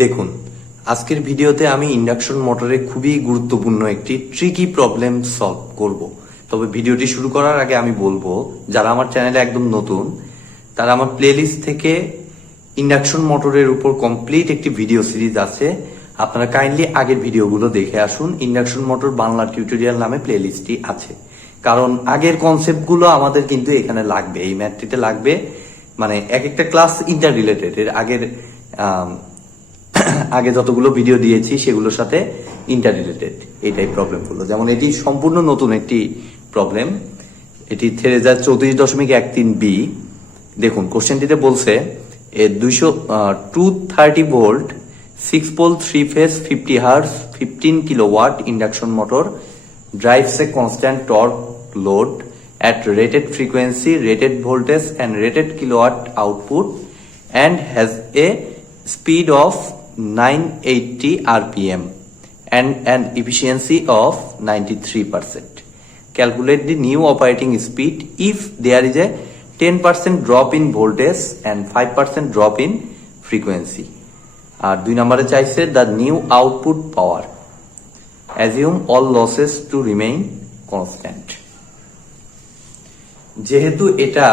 দেখুন, আজকের ভিডিওতে আমি ইন্ডাকশন মোটরে খুবই গুরুত্বপূর্ণ একটি ট্রিকি প্রবলেম সলভ করব। তবে ভিডিওটি শুরু করার আগে আমি বলবো, যারা আমার চ্যানেলে একদম নতুন তারা আমার প্লেলিস্ট থেকে ইন্ডাকশন মোটরের উপর কমপ্লিট একটি ভিডিও সিরিজ আছে, আপনারা কাইন্ডলি আগের ভিডিওগুলো দেখে আসুন। ইন্ডাকশন মোটর বাংলা টিউটোরিয়াল নামে প্লেলিস্টটি আছে, কারণ আগের কনসেপ্টগুলো আমাদের কিন্তু এখানে লাগবে, এই ম্যাথটিতে লাগবে। মানে এক একটা ক্লাস ইন্টার রিলেটেড, এর আগে যতগুলো ভিডিও দিয়েছি সেগুলোর সাথে ইন্টার রিলেটেড এইটাই প্রবলেমগুলো। যেমন এটি সম্পূর্ণ নতুন একটি প্রবলেম, এটি থেরেজার 34.13b। দেখুন, কোশ্চেনটিতে বলছে 230 volt 6 pole 3 phase 50 hertz 15 kilowatt induction motor drives a constant torque load at rated frequency, rated voltage and rated kilowatt output and has a speed of 980 rpm and an efficiency of 93%. Calculate the new operating speed if there is a 10% drop in voltage and 5% drop in frequency. আর 2 নম্বরে চাইছে the new output power. Assume all losses to remain constant. যেহেতু এটা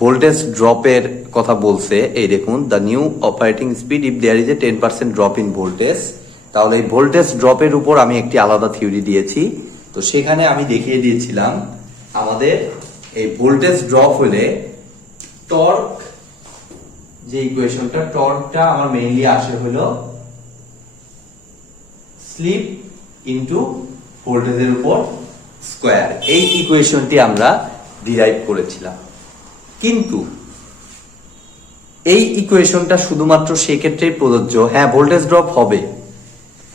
voltage ড্রপের কথা বলছে, এই দেখুন the new operating speed if there is a 10% drop in voltage, তাহলে এই ভোল্টেজ ড্রপের উপর আমি একটি আলাদা থিওরি দিয়েছি। তো সেখানে আমি দেখিয়ে দিয়েছিলাম আমাদের এই ভোল্টেজ ড্রপ হলে টর্ক, যে ইকুয়েশনটা, টর্কটা আমার মেইনলি আসে হলো স্লিপ ইনটু ভোল্টেজের উপর স্কয়ার। এই ইকুয়েশনটি আমরা ডিরাইভ করেছিলাম, কিন্তু এই ইকুয়েশনটা শুধুমাত্র সেই ক্ষেত্রেই প্রযোজ্য, হ্যাঁ ভোল্টেজ ড্রপ হবে,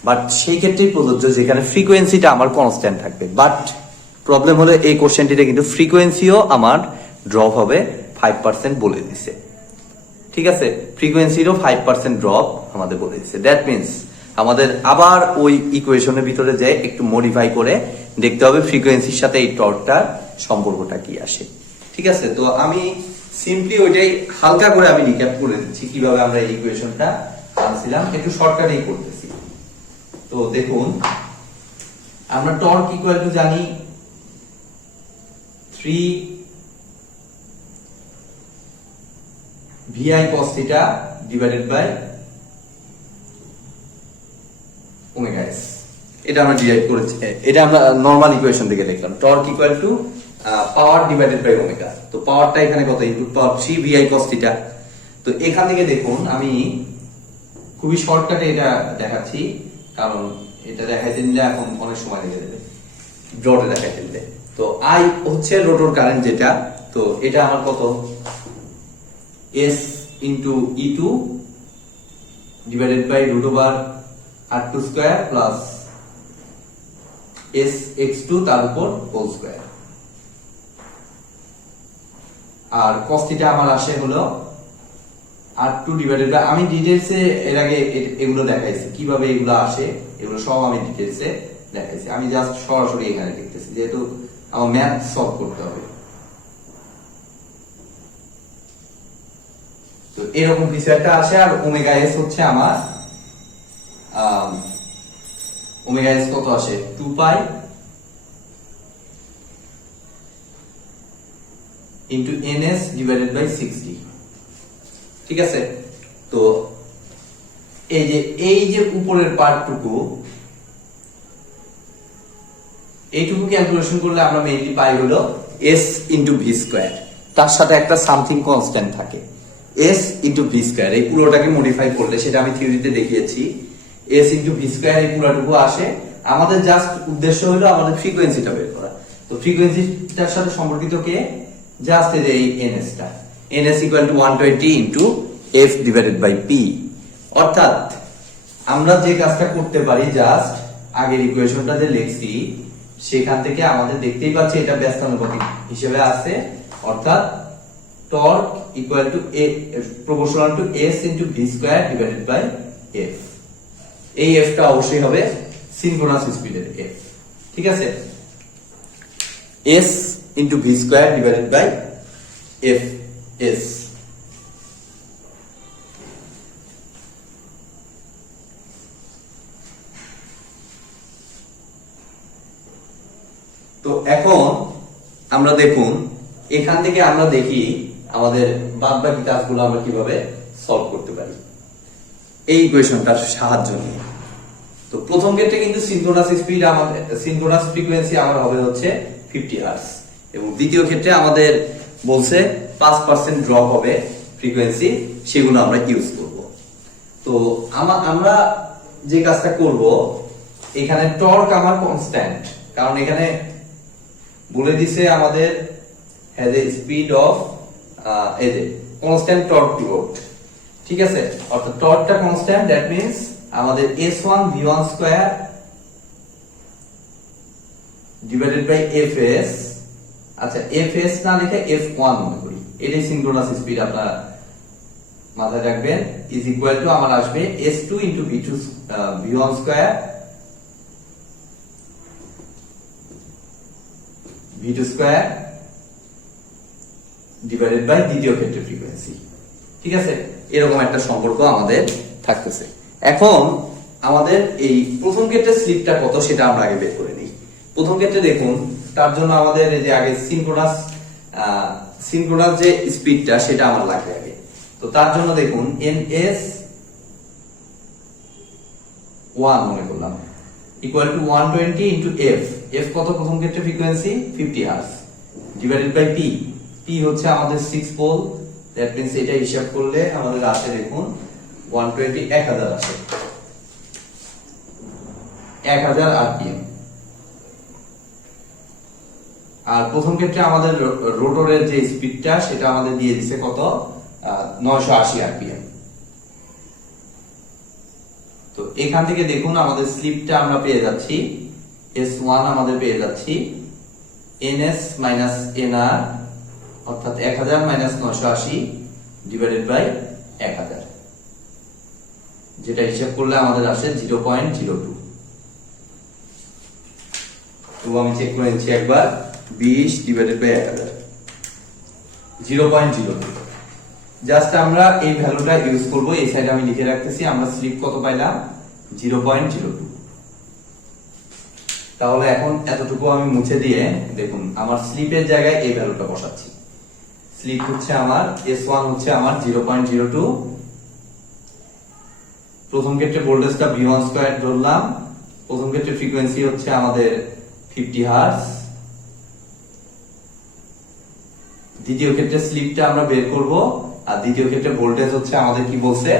বাট সেই ক্ষেত্রেই প্রযোজ্য যেখানে ফ্রিকোয়েন্সিটা আমার কনস্ট্যান্ট থাকবে। বাট প্রবলেম হলো এই কোশ্চেনটিতে কিন্তু ফ্রিকোয়েন্সিও আমার ড্রপ হবে 5% বলে দিছে। ঠিক আছে, ফ্রিকোয়েন্সিরও 5% ড্রপ আমাদের বলে দিছে। দ্যাট মিনস আমাদের আবার ওই ইকুয়েশনের ভিতরে যে একটু মডিফাই করে দেখতে হবে ফ্রিকোয়েন্সির সাথে এই টর্কটার সম্পর্কটা কি আসে। ঠিক আছে, তো আমি সিম্পলি ওইটাই হালকা করে আমি রিক্যাপ করে দিচ্ছি কিভাবে আমরা এই ইকুয়েশনটা আনছিলাম, একটু শর্টকাটেই করতেছি। তো দেখুন, আমরা টর্ক ইকুয়াল টু জানি 3 VI cos theta divided by omega s। এটা আমরা ডিরাইভ করেছি, এটা আমরা নরমাল ইকুয়েশন থেকে লিখলাম। Torque equal to power divided by omega. তো পাওয়ারটা এখানে কত? Input power 3 VI cos theta। তো এখান থেকে দেখুন, আমি খুবই শর্টকাটে এটা দেখাচ্ছি, কারণ এটা দেখাইতে নিলে এখন অনেক সময় লেগে যাবে ড্রটে দেখাইতে নিলে। তো আই হচ্ছে রোটর কারেন্ট যেটা, তো এটা আমার কত? S into E2 divided by root over R2 square plus S x2 তার উপর হোল স্কয়ার। আর cos theta আমার আসে হলো R2 divided by, আমি ডিটেইলসে এর আগে এগুলো দেখাইছি কিভাবে এগুলো আসে, এগুলো সব আমি ডিটেইলসে দেখাইছি। আমি জাস্ট সরাসরি এখানে লিখতেছি যেহেতু আমার ম্যাথ সলভ করতে হবে। তো এরকম কিছু একটা আসে। আর ওমেগা এস হচ্ছে আমার ওমেগা এস কত আসে? 2 pi into ns divided by 60। ঠিক আছে, তো এই যে উপরের পার্টটুকু, এইটুকু ক্যালকুলেশন করলে আমরা মেইনলি পাই হলো s ইনটু ভি স্কয়ার, তার সাথে একটা সামথিং কনস্ট্যান্ট থাকে s ইনটু ভি স্কয়ার। এই পুরোটাকে মডিফাই করলে, সেটা আমি থিওরিতে দেখিয়েছি, s ইনটু ভি স্কয়ার এই পুরোটুকু আসে। আমাদের জাস্ট উদ্দেশ্য হলো আমাদের ফ্রিকোয়েন্সিটা বের করা। তো ফ্রিকোয়েন্সিটার সাথে সম্পর্কিত কে? জাস্ট এই ns টা, ns equal to 120 into f divided by p। অর্থাৎ আমরা যে কাজটা করতে পারি, জাস্ট আগের ইকুয়েশনটা যে লিখছি সেখান থেকে আমাদের দেখতেই পাচ্ছি এটা ব্যস্তানুপাতিক হিসেবে আছে, অর্থাৎ torque equal to a proportional to s into v square divided by f। এই f টা অবশ্যই হবে সিনক্রোনাস স্পিডের f। ঠিক আছে, s into V square divided by F S. তো এখন আমরা দেখুন এখান থেকে আমরা দেখি আমাদের বাদবাকি কাজগুলো আমরা কিভাবে সলভ করতে পারি এই ইকুয়েশনটার সাহায্য নিয়ে। তো প্রথম ক্ষেত্রে কিন্তু সিনক্রোনাস স্পিড আমাদের সিনক্রোনাস ফ্রিকোয়েন্সি আমার হবে হচ্ছে 50 হার্টজ, এবং দ্বিতীয় ক্ষেত্রে আমাদের বলছে 5% ড্রপ হবে ফ্রিকোয়েন্সি, সেগুলো আমরা ইউজ করব। তো আমরা যে কাজটা করব, এখানে টর্ক আমার কনস্ট্যান্ট, কারণ এখানে বলে দিছে আমাদের হ্যাজ এ স্পিড অফ এই যে কনস্ট্যান্ট টর্ক ডিভোট, ঠিক আছে, অর্থাৎ টর্কটা কনস্ট্যান্ট, দ্যাট মিন্স আমাদের S1 V1 square divided by Fs, আচ্ছা Fs না লিখে F1 মনে করি, এটাই সিনক্রোনাস স্পিড আপনারা মাথায় রাখবেন, ইজ ইকুয়াল টু আমার আসবে S2 into V1 square V2 square divided by দ্বিতীয় ক্ষেত্রে ফ্রিকোয়েন্সি, ঠিক আছে, এরকম একটা সম্পর্ক আমাদের থাকতেছে। এখন আমাদের এই প্রথম ক্ষেত্রে স্লিপটা কত সেটা আমরা আগে বের করে নিই। প্রথম ক্ষেত্রে দেখুন, তার জন্য আমাদের এই যে আগে সিনক্রোনাস যে স্পিডটা সেটা আমার লাগবে আগে। তো তার জন্য দেখুন ns 1 মনে করলাম ইকুয়াল টু 120 ইনটু f কত প্রথম ক্ষেত্রে frequency 50 hertz divided by p হচ্ছে আমাদের 6 পোল, দ্যাট মিন্স এটা হিসাব করলে আমাদের আসে দেখুন 120 1000 আসে, 1000 rpm। আর প্রথম ক্ষেত্রে আমাদের রোটরের যে স্পিডটা সেটা আমাদের দিয়ে দিছে কত 980 rpm। তো এখান থেকে দেখুন আমাদের স্লিপটা আমরা পেয়ে যাচ্ছি S1 আমাদের পেয়ে যাচ্ছি ns মাইনাস nr অর্থাৎ 1000 মাইনাস 980 ডিভাইডেড বাই 1000, যেটা হিসাব করলে আমাদের আসে 0.02। তো আমি চেক করে নিচ্ছি একবার, 20 ডিভাইডেড বাই 1000 0.02। জাস্ট আমরা এই ভ্যালুটা ইউজ করব, এই সাইডে আমি লিখে রাখতেছি আমরা স্লিপ কত পাইলাম 0.02। তাহলে এখন এতটুকু আমি মুছে দিয়ে দেখুন আমার স্লিপের জায়গায় এই ভ্যালুটা বসাচ্ছি। স্লিপ হচ্ছে আমার S1 হচ্ছে আমার 0.02, প্রথম ক্ষেত্রে ভোল্টেজটা V1 স্কয়ার ধরলাম, প্রথম ক্ষেত্রে ফ্রিকোয়েন্সি হচ্ছে আমাদের 50 হার্টজ, দ্বিতীয় ক্ষেত্রে স্লিপটা আমরা বের করব, আর দ্বিতীয় ক্ষেত্রে ভোল্টেজ হচ্ছে আমাদের কি বলছে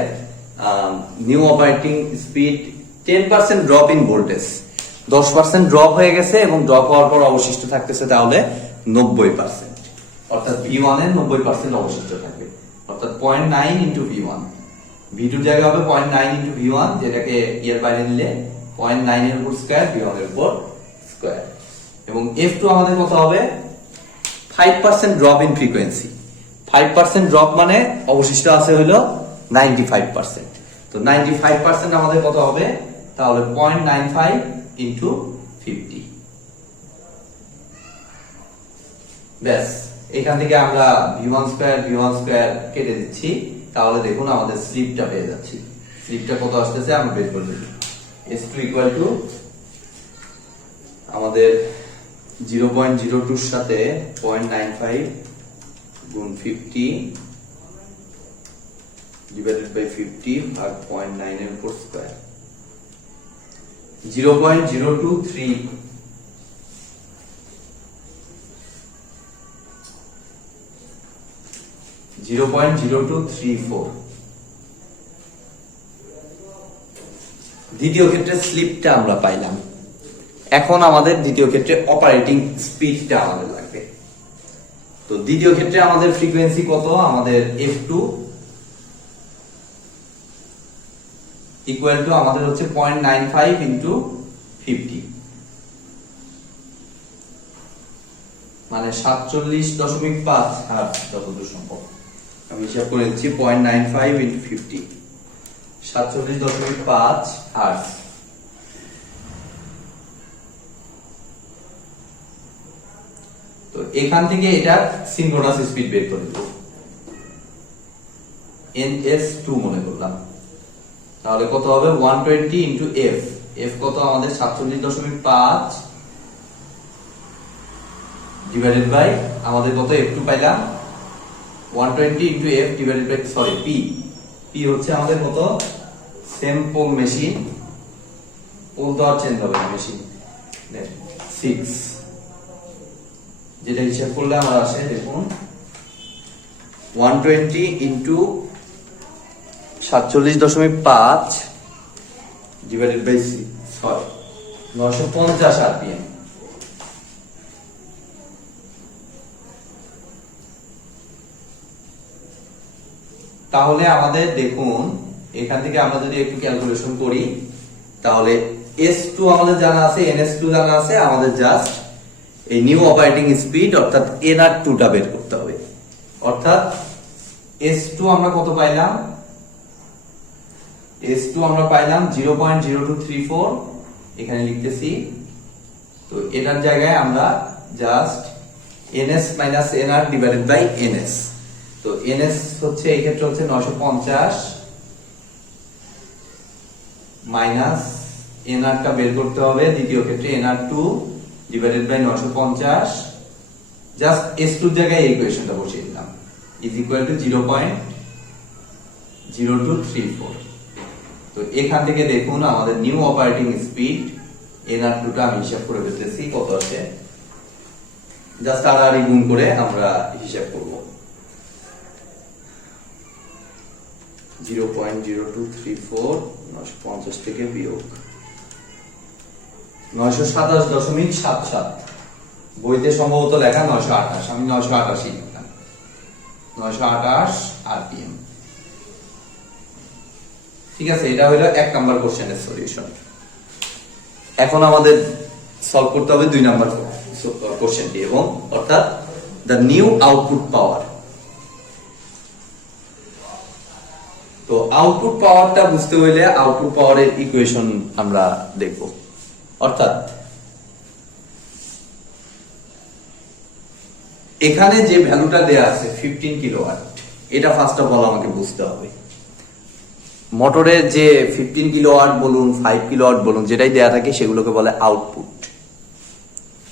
new operating speed 10% drop in voltage, 10% drop হয়ে গেছে এবং ড্রপ হওয়ার পর অবশিষ্ট থাকতেছে তাহলে 90%, অর্থাৎ V1 এর 90% অবশিষ্ট থাকবে, অর্থাৎ 0.9 ইনটু V1, V2 এর জায়গায় হবে 0.9 ইনটু V1, যেটাকে এর বাইরে নিলে 0.9 এর উপর স্কয়ার V1 এর উপর স্কয়ার, এবং F2 আমাদের কত হবে 5% ড্রপ ইন ফ্রিকোয়েন্সি, 5% ড্রপ মানে অবশিষ্ট আছে হলো 95%, তো 95% আমাদের কত হবে তাহলে 0.95 ইনটু 50। ব্যাস, এখান থেকে আমরা V1 স্কয়ার কেটে দিচ্ছি, তাহলে দেখুন আমাদের স্লিপটা পেয়ে যাচ্ছি। স্লিপটা কত আসতেছে আমরা বের করে দিই। S2 ইকুয়াল টু আমাদের 0.02 এর সাথে 0.95 গুণ 50 ডিভাইডেড বাই 50 ভাগ 0.9 এর উপর স্কয়ার, 0.023 0.0234। দ্বিতীয় ক্ষেত্রে স্লিপটা আমরা পাইলাম, এখন আমাদের দ্বিতীয় ক্ষেত্রে অপারেটিং স্পিডটা আমাদের লাগবে। তো দ্বিতীয় ক্ষেত্রে আমাদের ফ্রিকোয়েন্সি কত, আমাদের F2 ইকুয়াল টু আমাদের হচ্ছে 0.95 ইনটু 50, মানে 47.5 হার্টজ যতদূর সম্ভব। আমি হিসাব করে দিচ্ছি 0.95 ইনটু 50, 47.5 হার্টজ। তো এখান থেকে এটা সিনক্রোনাস স্পিড বের করে দেব, ns2 মনে করলাম। তাহলে কত হবে 120 ইনটু f, f কত আমাদের 47.5 ডিভাইডেড বাই আমাদের কত f2 পাইলাম 120 into f divided by sorry p হচ্ছে আমাদের কত সেম পোল মেশিন, পোল তো আর চেঞ্জ হবে না মেশিন 6, যেটা হিসাব করলে আমরা আসে দেখুন 120 ইনটু 47.5 ডিভাইডেড বাই 950 rpm। তাহলে আমাদের দেখুন এখান থেকে আমরা যদি একটু ক্যালকুলেশন করি তাহলে S2 আমাদের জানা আছে, NS2 জানা আছে, আমাদের জাস্ট এই নিউ অপারেটিং স্পিড অর্থাৎ NR2 টা বের করতে হবে। অর্থাৎ S2 আমরা কত পাইলাম, S2 আমরা পাইলাম 0.0234, এখানে লিখতেছি। তো এটার জায়গায় আমরা just NS minus NR divided by NS, তো NS হচ্ছে এই ক্ষেত্রে হচ্ছে 950 মাইনাস NR টা বের করতে হবে দ্বিতীয় ক্ষেত্রে NR2 divided by 950, just S2 এর জায়গায় এই ইকুয়েশনটা বসিয়ে দিলাম ইজ ইকুয়াল টু 0.0234। তো এখান থেকে দেখুন আমাদের নিউ অপারেটিং স্পিড NR2 টা আমি হিসাব করে ফেলতেছি কত আছে, জাস্ট আর গুণ করে আমরা হিসাব করব 0.0234 950 থেকে বিয়োগ 927.77, বইতে সম্ভবত লেখা 928, আমি 928 লিখলাম, 928 rpm। ঠিক আছে, এটা হলো 1 নাম্বার কোশ্চেনের সলিউশন। এখন আমাদের সলভ করতে হবে 2 নাম্বার কোশ্চেনটি, এবং অর্থাৎ দ্য নিউ আউটপুট পাওয়ার। তো আউটপুট পাওয়ারটা বুঝতে হইলে আউটপুট পাওয়ারের ইকুয়েশন আমরা দেখব। অর্থাৎ এখানে যে ভ্যালুটা দেয়া আছে 15 কিলোওয়াট, এটা ফার্স্ট অফ অল আমাকে বুঝতে হবে। মোটরের যে 15 কিলোওয়াট বলুন 5 কিলোওয়াট বলুন যেটাই দেয়া থাকে সেগুলোকে বলে আউটপুট,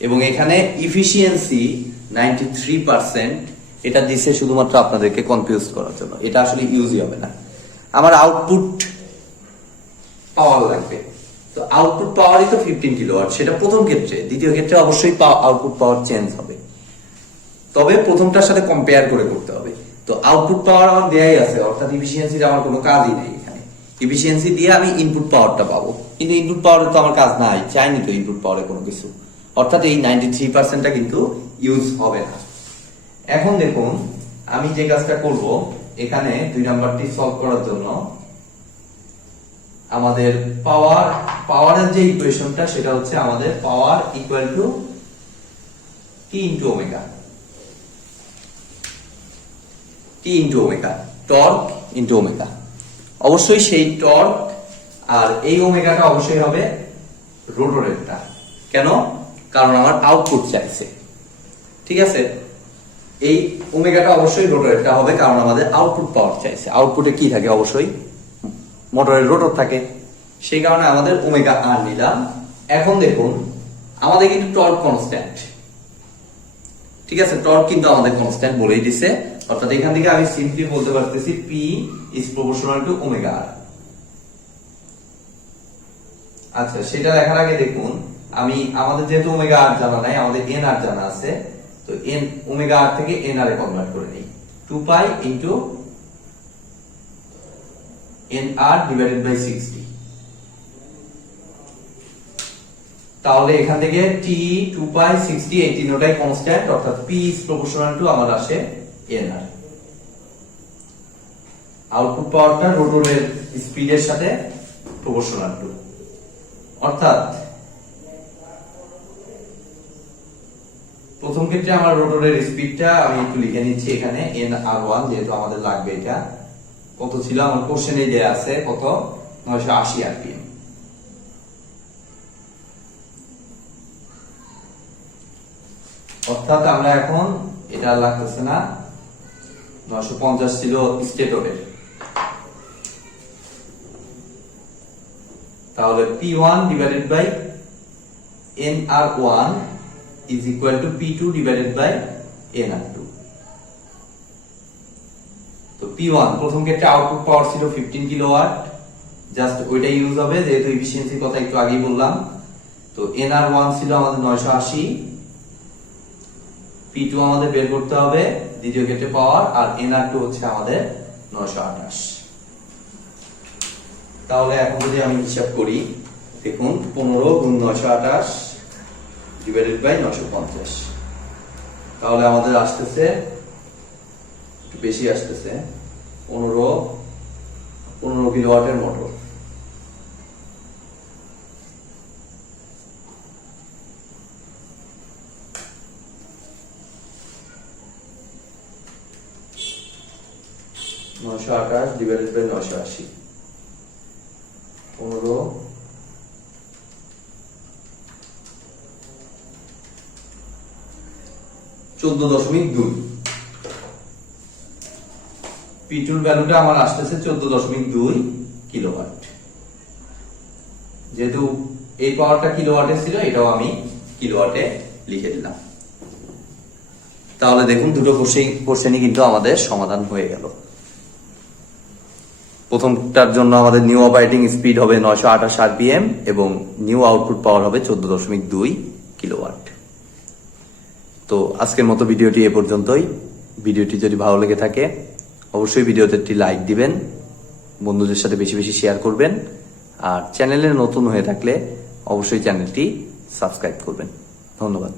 এবং এখানে ইফিসিয়েন্সি 93%, এটা দিছে শুধুমাত্র আপনাদেরকে কনফিউজ করার জন্য, এটা আসলে ইউজই হবে না। আমার আউটপুট পাওয়ার লাগবে, তো আউটপুট পাওয়ারই তো 15 কিলোওয়াট, সেটা প্রথম ক্ষেত্রে। দ্বিতীয় ক্ষেত্রে অবশ্যই আউটপুট পাওয়ার চেঞ্জ হবে, তবে প্রথমটার সাথে কম্পেয়ার করে করতে হবে। তো আউটপুট পাওয়ার আমার দেয়াই আছে, অর্থাৎ ইফিসিয়েন্সির আমার কোনো কাজই নেই এখানে। ইফিসিয়েন্সি দিয়ে আমি ইনপুট পাওয়ারটা পাবো, কিন্তু ইনপুট পাওয়ারের তো আমার কাজ নাই, চাইনি তো ইনপুট পাওয়ারে কোনো কিছু, অর্থাৎ এই 93%টা কিন্তু ইউজ হবে না। এখন দেখুন আমি যে কাজটা করব, এখানে 2 নাম্বারটি সলভ করার জন্য আমাদের পাওয়ারের যে ইকুয়েশনটা সেটা হচ্ছে আমাদের পাওয়ার equal to T into omega, T into omega, torque into omega. অবশ্যই সেই টর্ক আর এই ওমেগাটা অবশ্যই হবে রোটরেরটা। কেন? কারণ আমার আউটপুট চাইছে। ঠিক আছে, এই ওমেগাটা অবশ্যই রোটরেরটা হবে, কারণ আমাদের আউটপুট পাওয়ার চাইছে। আউটপুটে কি থাকে? অবশ্যই মোটরের রোটর থাকে, সেই কারণে আমাদের ওমেগা আর নিলাম। এখন দেখুন আমাদের কিন্তু টর্ক কনস্ট্যান্ট, ঠিক আছে, টর্ক কিন্তু আমাদের কনস্ট্যান্ট বলেই দিছে, অর্থাৎ এখান থেকে আমি সিম্পলি বলতে পারতেছি P is proportional to omega r. আচ্ছা, সেটা দেখার আগে দেখুন আমাদের যেহেতু ওমেগা আর জানা নাই, আমাদের এন আর জানা আছে, তো এন ওমেগা আর থেকে এন আর এ কনভার্ট করে নেই, 2 pi into N R divided by 60। তাহলে এখান থেকে t 2 পাই 60 এই তিনটাই কনস্ট্যান্ট, অর্থাৎ p is proportional to আমার আসে nr। আউটপুট পাওয়ারটা রোটরের স্পিডের সাথে প্রপোর্শনাল টু, অর্থাৎ প্রথম ক্ষেত্রে আমার রোটরের স্পিডটা আমি একটু লিখে নিচ্ছি এখানে nr1, যেহেতু আমাদের লাগবে। এটা কত ছিল আমার কোশ্চেনে দেয়া আছে, কত 980 rpm। অর্থাৎ অর্থাৎ আমরা এখন এটা আর লাগতেছে না, 950 ছিল স্টেটরের, তাহলে P1 divided by NR1 is equal to P2 divided by NR2. তো P1 প্রথম ক্ষেত্রে আউটপুট পাওয়ার ছিল 15 কিলোওয়াট, জাস্ট ওইটা ইউজ হবে যেহেতু এফিসিয়েন্সির কথা একটু আগেই বললাম। তো NR1 ছিল আমাদের 980, P2 আমাদের বের করতে হবে দ্বিতীয় ক্ষেত্রে পাওয়ার, আর NR2 হচ্ছে আমাদের 928। তাহলে এখন যদি আমি হিসাব করি, দেখুন 15 গুণ 928 ডিভাইডেড বাই 950, তাহলে আমাদের আসতেছে একটু বেশি আসতেছে 15 কিলোওয়াটের মোটর। নয়শো 928 ডিভাইডেড বাই 980, 15 14.2। P2 এর ভ্যালুটা আমার আসতেছে 14.2 কিলোওয়াট। যেহেতু এই পাওয়ারটা কিলোওয়াটে ছিল, এটাও আমি কিলোওয়াটে লিখে দিলাম। তাহলে দেখুন দুটো কোশ্চেনই কিন্তু আমাদের সমাধান হয়ে গেল। প্রথমটার জন্য আমাদের নিউ অপারেটিং স্পিড হবে 928 আরপিএম এবং নিউ আউটপুট পাওয়ার হবে 14.2 কিলোওয়াট। তো আজকের মতো ভিডিওটি এ পর্যন্তই। ভিডিওটি যদি ভালো লেগে থাকে অবশ্যই ভিডিওতে একটি লাইক দিবেন, বন্ধুদের সাথে বেশি বেশি শেয়ার করবেন, আর চ্যানেলে নতুন হয়ে থাকলে অবশ্যই চ্যানেলটি সাবস্ক্রাইব করবেন। ধন্যবাদ।